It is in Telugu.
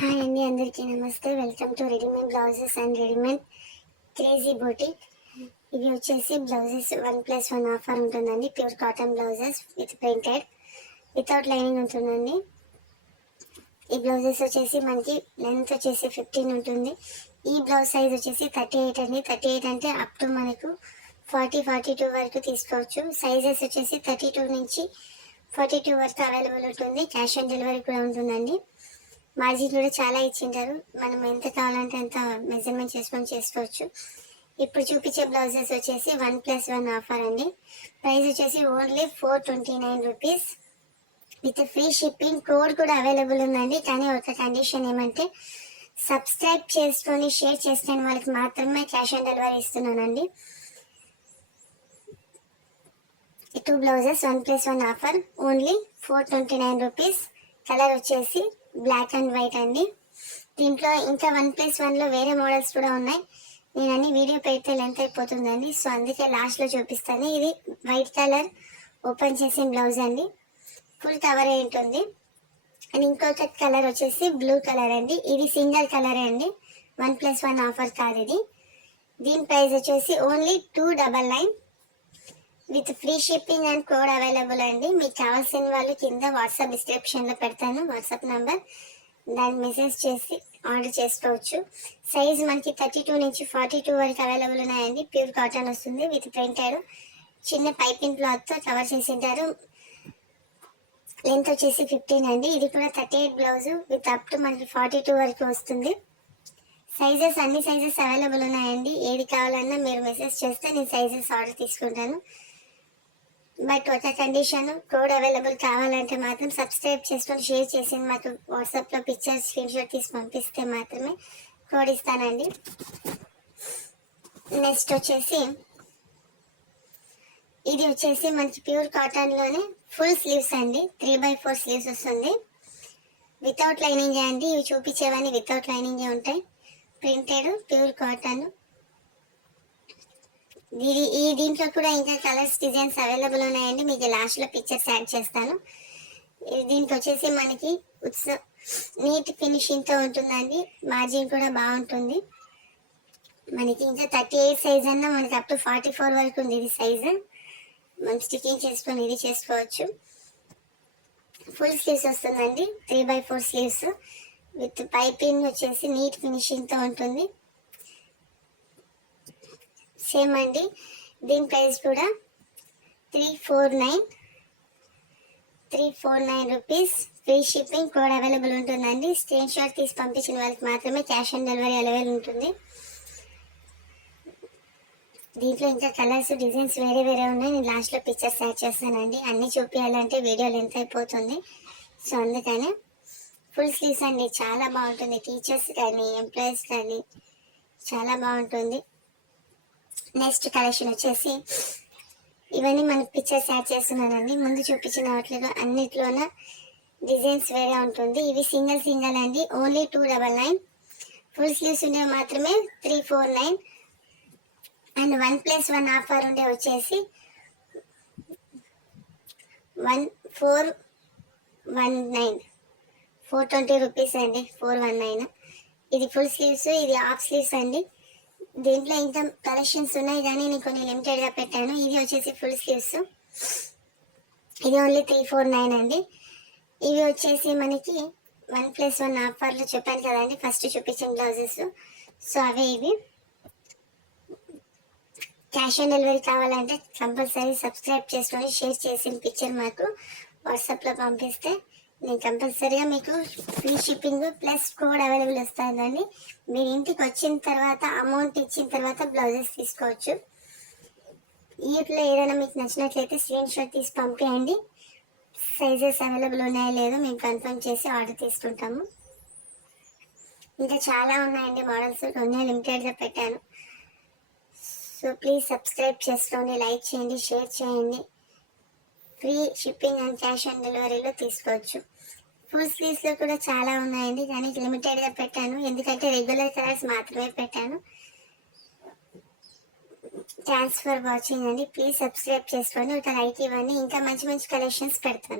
హాయ్ అండి, అందరికీ నమస్తే. Welcome to readymade blouses and readymade crazy boutique. ఇవి వచ్చేసి బ్లౌజెస్ 1+1 ఆఫర్ ఉంటుందండి. Pure cotton blouses with printed without lining ఉంటుందండి. ఈ బ్లౌజెస్ వచ్చేసి మనకి లెంత్ వచ్చేసి 15 ఉంటుంది. ఈ బ్లౌజ్ సైజ్ వచ్చేసి 38 అండి. 38 అంటే అప్ టు మనకు 42 వరకు తీసుకోవచ్చు. సైజెస్ వచ్చేసి 32 నుంచి 42 వరకు అవైలబుల్ ఉంటుంది. క్యాష్ ఆన్ డెలివరీ కూడా ఉంటుందండి. మార్జిన్ కూడా చాలా ఇచ్చింటారు. మనం ఎంత కావాలంటే అంత మెజర్మెంట్ చేసుకొని చేసుకోవచ్చు. ఇప్పుడు చూపించే బ్లౌజెస్ వచ్చేసి 1+1 ఆఫర్ అండి. ప్రైస్ వచ్చేసి only 429 rupees with free shipping. Code కూడా అవైలబుల్ ఉందండి. కానీ ఒక కండిషన్ ఏమంటే సబ్స్క్రైబ్ చేసుకొని షేర్ చేస్తే వాళ్ళకి మాత్రమే క్యాష్ ఆన్ డెలివరీ ఇస్తున్నానండి. ఈ 2 blouses 1+1 offer only 429 rupees. Colour వచ్చేసి బ్లాక్ అండ్ వైట్ అండి. దీంట్లో ఇంకా 1+1లో వేరే మోడల్స్ కూడా ఉన్నాయి. నేను అన్ని వీడియో పెడితే లెంత్ అయిపోతుందండి. సో అందుకే లాస్ట్లో చూపిస్తాను. ఇది వైట్ కలర్ ఓపెన్ చేసిన బ్లౌజ్ అండి. ఫుల్ కవర్ అయి ఉంటుంది. అండ్ ఇంకొక కలర్ వచ్చేసి బ్లూ కలర్ అండి. ఇది సింగిల్ కలరే అండి. 1+1 ఆఫర్ కాదు ఇది. దీని ప్రైస్ వచ్చేసి only 299 with free shipping and code available అండి. మీకు కావాల్సిన వాళ్ళు కింద వాట్సాప్ డిస్క్రిప్షన్లో పెడతాను వాట్సాప్ నెంబర్. దాన్ని మెసేజ్ చేసి ఆర్డర్ చేసుకోవచ్చు. సైజ్ మనకి 32 నుంచి 42 వరకు అవైలబుల్ ఉన్నాయండి. ప్యూర్ కాటన్ వస్తుంది విత్ ప్రింటెడ్. చిన్న పైపింగ్ క్లాత్తో కవర్ చేసింటారు. లెంత్ వచ్చేసి 15 అండి. ఇది కూడా 38 బ్లౌజ్ విత్ అప్ టు మనకి 42 వరకు వస్తుంది. సైజెస్ అన్ని సైజెస్ అవైలబుల్ ఉన్నాయండి. ఏది కావాలన్నా మీరు మెసేజ్ చేస్తే నేను సైజెస్ ఆర్డర్ తీసుకుంటాను. బట్ ఒక కండిషన్, కోడ్ అవైలబుల్ కావాలంటే మాత్రం సబ్స్క్రైబ్ చేసుకొని షేర్ చేసి మాకు వాట్సాప్లో పిక్చర్స్ స్క్రీన్షాట్ తీసి పంపిస్తే మాత్రమే కోడ్ ఇస్తానండి. నెక్స్ట్ వచ్చేసి ఇది వచ్చేసి మనకి ప్యూర్ కాటన్లోనే ఫుల్ స్లీవ్స్ అండి. 3/4 స్లీవ్స్ వస్తుంది. వితౌట్ లైనింగ్ అండి. ఇవి చూపించేవన్నీ వితౌట్ లైనింగే ఉంటాయి. Printed pure cotton. దీంట్లో కూడా ఇంకా కలర్స్ డిజైన్స్ అవైలబుల్ ఉన్నాయండి. మీకు లాస్ట్లో పిక్చర్స్ యాడ్ చేస్తాను. దీనికి వచ్చేసి మనకి నీట్ ఫినిషింగ్తో ఉంటుందండి. మార్జిన్ కూడా బాగుంటుంది. మనకి ఇంకా 38 సైజ్ అన్నా మనకి అప్ టు 44 వరకు ఉంది ఇది సైజు. మనం స్టిచ్చింగ్ చేసుకొని ఇది చేసుకోవచ్చు. ఫుల్ స్లీవ్స్ వస్తుందండి. 3/4 స్లీవ్స్ విత్ పైపింగ్ వచ్చేసి నీట్ ఫినిషింగ్తో ఉంటుంది. సేమ్ అండి. దీని ప్రైస్ కూడా 349 rupees. Free shipping, code available ఉంటుందండి. స్క్రీన్ షాట్ తీసి పంపించిన వాళ్ళకి మాత్రమే క్యాష్ ఆన్ డెలివరీ అవైలబుల్ ఉంటుంది. దీంట్లో ఇంకా కలర్స్ డిజైన్స్ వేరే వేరే ఉన్నాయి. నేను లాస్ట్లో పిక్చర్స్ యాడ్ చేస్తానండి. అన్నీ చూపించాలంటే వీడియో లెంత్ అయిపోతుంది. సో అందుకని ఫుల్ స్లీవ్స్ అండి. చాలా బాగుంటుంది. టీచర్స్ కానీ ఎంప్లాయీస్ కానీ చాలా బాగుంటుంది. నెక్స్ట్ కలెక్షన్ వచ్చేసి ఇవన్నీ మనకి పిక్చర్స్ యాడ్ చేస్తున్నానండి. ముందు చూపించిన వాటిలో అన్నిట్లోన డిజైన్స్ వేరే ఉంటుంది. ఇవి సింగిల్ అండి. ఓన్లీ 299. ఫుల్ స్లీవ్స్ ఉండే మాత్రమే 349. అండ్ 1+1 ఆఫర్ ఉండే వచ్చేసి 420 రూపీస్ అండి. 419. ఇది ఫుల్ స్లీవ్స్, ఇది హాఫ్ స్లీవ్స్ అండి. దీంట్లో ఇంకా కలెక్షన్స్ ఉన్నాయి కానీ నేను కొన్ని లిమిటెడ్గా పెట్టాను. ఇది వచ్చేసి ఫుల్ స్లీవ్స్. ఇది ఓన్లీ 349 అండి. ఇవి వచ్చేసి మనకి 1+1 ఆఫర్లు చెప్పాను కదండి ఫస్ట్ చూపించిన బ్లౌజెస్. సో అవే ఇవి. క్యాష్ ఆన్ డెలివరీ కావాలంటే కంపల్సరీ సబ్స్క్రైబ్ చేసుకొని షేర్ చేసిన పిక్చర్ మాకు వాట్సాప్లో పంపిస్తే నేను కంపల్సరీగా మీకు free shipping plus code available వస్తుందండి. మీరు ఇంటికి వచ్చిన తర్వాత అమౌంట్ ఇచ్చిన తర్వాత బ్లౌజెస్ తీసుకోవచ్చు. వీటిలో ఏదైనా మీకు నచ్చినట్లయితే స్క్రీన్ షాట్ తీసి పంపించండి. సైజెస్ అవైలబుల్ ఉన్నాయో లేదో మేము కన్ఫర్మ్ చేసి ఆర్డర్ తీసుకుంటాము. ఇంకా చాలా ఉన్నాయండి మోడల్స్. కొన్ని లిమిటెడ్గా పెట్టాను. సో ప్లీజ్ సబ్స్క్రైబ్ చేసుకోండి, లైక్ చేయండి, షేర్ చేయండి. Free shipping and cash on డెలివరీలో తీసుకోవచ్చు. ఫుల్ స్లీవ్స్లో కూడా చాలా ఉన్నాయండి కానీ లిమిటెడ్గా పెట్టాను. ఎందుకంటే రెగ్యులర్ కలర్స్ మాత్రమే పెట్టాను. థ్యాంక్స్ ఫర్ వాచింగ్ అండి. ప్లీజ్ సబ్స్క్రైబ్ చేసుకోండి. ఒక లైక్ ఇవ్వండి. ఇంకా మంచి కలెక్షన్స్ పెడతాను.